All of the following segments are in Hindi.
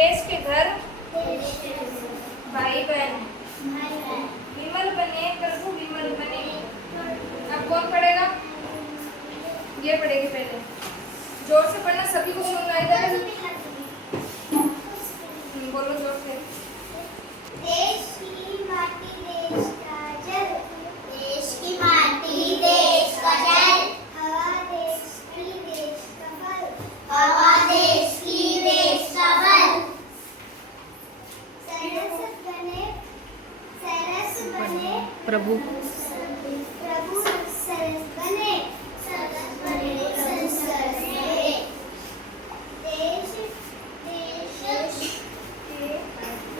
देश के घर भाई बहन विमल बने प्रभु विमल बने। अब कौन पढ़ेगा? ये पढ़ेगी पहले। जोर से पढ़ना, सभी को सुनना इधर। बोलो जोर से। देश की माटी देश का जल, देश की माटी देश का जल, हवा देश की देश का फल, हवा देश की देश का फल। सरस बने प्रभु प्रभु सरस बने, सरस बने सरस बने। देश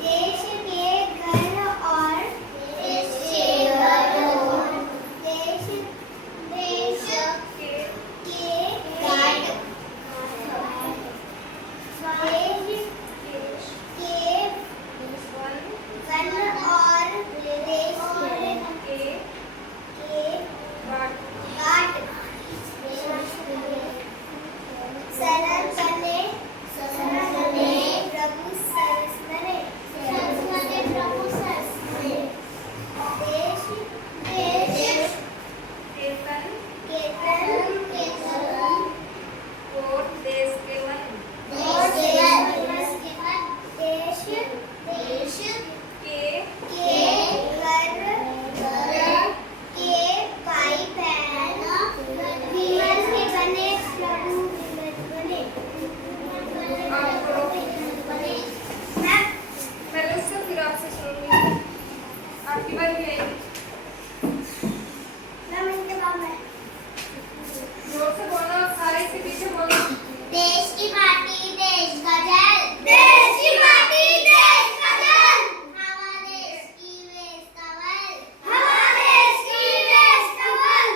देश के घर और देश के घर और देश के घाट, देश के वन और देश के घाट। सरस बने प्रभु सरस बने, सरस बने प्रभु सरस बने। देश केतन और देश के मन। देश के घर के भाई बहन विमल के बने, प्रभु विमल बने। पहले उससे फिर आपसे सुनूंगी। आपकी बारी है। जोर से बोलो, सारे से पीछे बोलो। देश की माटी देश का जल, देश की माटी देश का जल, हवा देश की देश का फल, हवा देश की देश का फल।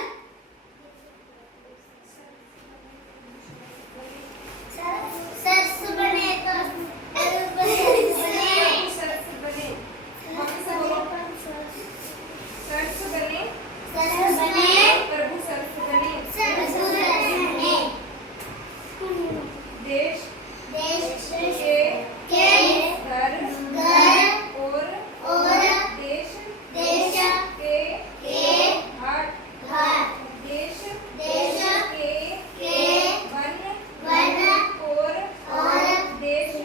सरस बने तो सरस बने। वापस से बोलो। सरस बने सरस बने प्रभु सरस बने। सरस बने। देश देश के घर और देश देश के के घाट, घाट, देश देश के वन वन और देश के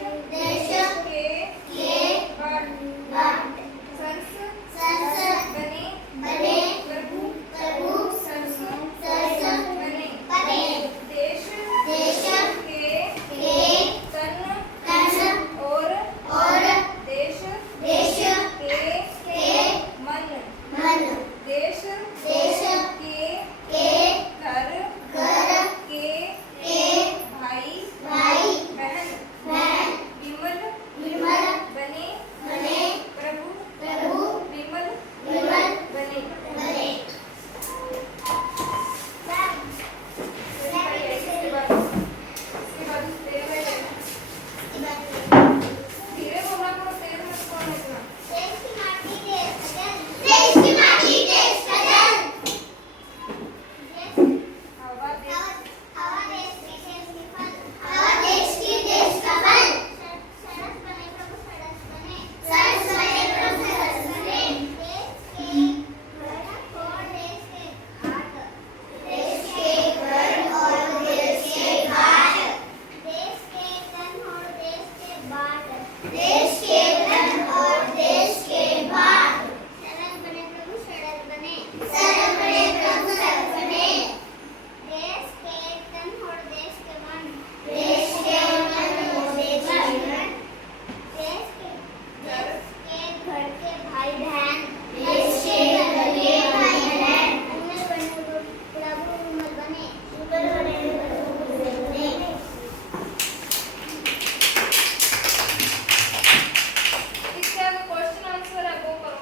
घाट। सरस सरस बने प्रभु सरस बने। देश के तन और देश के मन। देश के घर के भाई बहन विमल बने, प्रभु विमल बने। इसके बाद तेरे में धीरे बोलना पड़ो, तेरे में कौन है इतना? देश की माटी देश का जल, देश की माटी देश का जल। हवा देश हवा देश की देश की फल, हवा देश की देश का फल। सरस बने प्रभु सरस बने, सरस बने प्रभु सरस बने। देश के घर और देश के घाट, देश के तन और देश के बाट, देश के तन और देश के बाट। सरस बने प्रभु सरस बने, सरस बने प्रभु सरस बने। देश के तन और देश के मन, देश के तन और देश के मन। देश के घर के भाई बहन, देश के घर के भाई बहन विमल बने, प्रभु विमल बने, विमल बने प्रभु विमल बने। इसके आगे क्वेश्चन आंसर है, वो करो।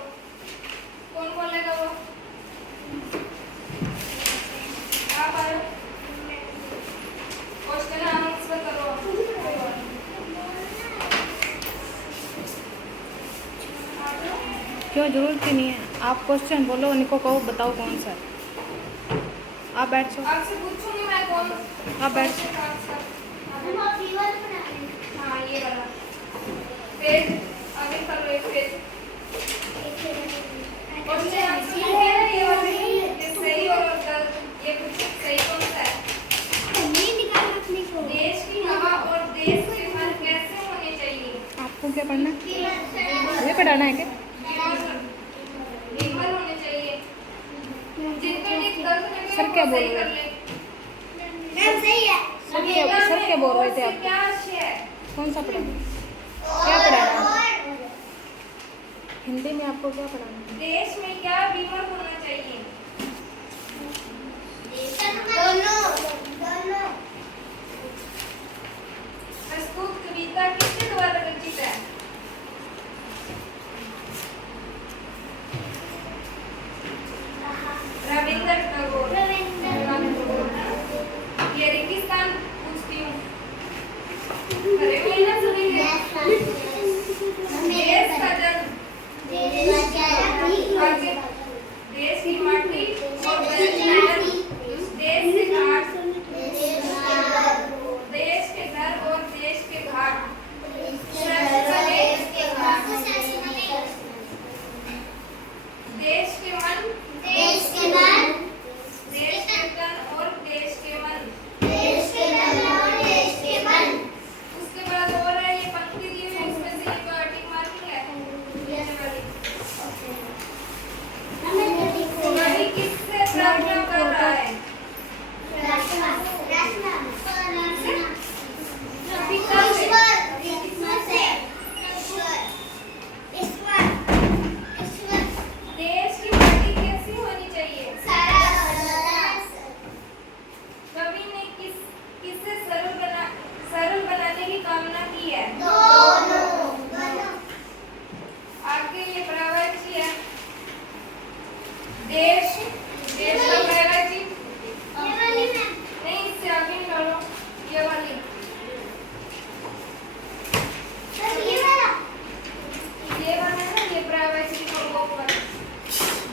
कौन बोलेगा वो? आप आयो। क्वेश्चन आंसर करो। क्यों, जरूरत ही नहीं है। आप क्वेश्चन बोलो, उनको कहो बताओ कौन सा है। आप बैठ जाओ, आपसे पूछूंगी मैं कौन। आप बैठ क्वेश्चन आंसर। हम फीवर बना रहे हैं। हाँ ये वाला। पढ़ना? ये पढ़ाना है क्या? विमल होने चाहिए। जिनके लिए गलत लगे सर क्या वो बोल सही रहे कर हैं? ले। सही है। सर क्या बोल रहे थे आप? क्या आशय है? कौन सा पढ़ाना? क्या पढ़ाना है? हिंदी में आपको क्या पढ़ाना है? देश में क्या विमल होना चाहिए? दोनों। प्रस्तुत कविता किसके द्वारा रचित है? रविंद्र टैगोर। ये रेगिस्तान पूछती हूँ। अरे वही ना सुनेंगे। देश का जल, आगे देश की माटी और देश के घर, देश के घाट, देश के घर और देश के घाट, देश के मन, देश के तन और देश के मन। उसके बाद और है ये पंक्ति दी हुई है, इसमें से एक टिक मार्किंग है। ये वाली। कवि किससे प्रार्थना कर रहा है? देश की माटी कैसी होनी चाहिए? कवि ने किससे सरल बनाने की कामना की है? आगे ये प्रवाची है। देश का प्रवाची नहीं, इससे आगे निकालो ये वाली। ये वाला है ना, ये प्रवाची का ऊपर।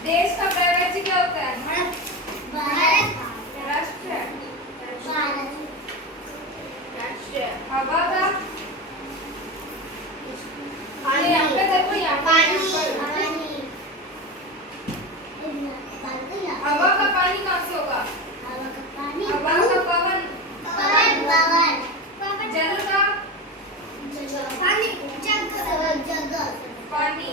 देश का प्रवाची क्या होता है? राष्ट्र। हवा का, ये यहाँ पे देखो, यहाँ पे हवा का पानी कहाँ से होगा? हवा का पवन। जल का पानी।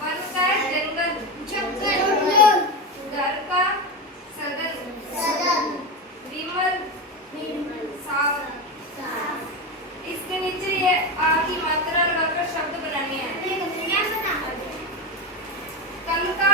वन का है जंगल। घर का सदन। विमल साफ। इसके नीचे ये आ की मात्रा लगाकर शब्द बनानी है। कल का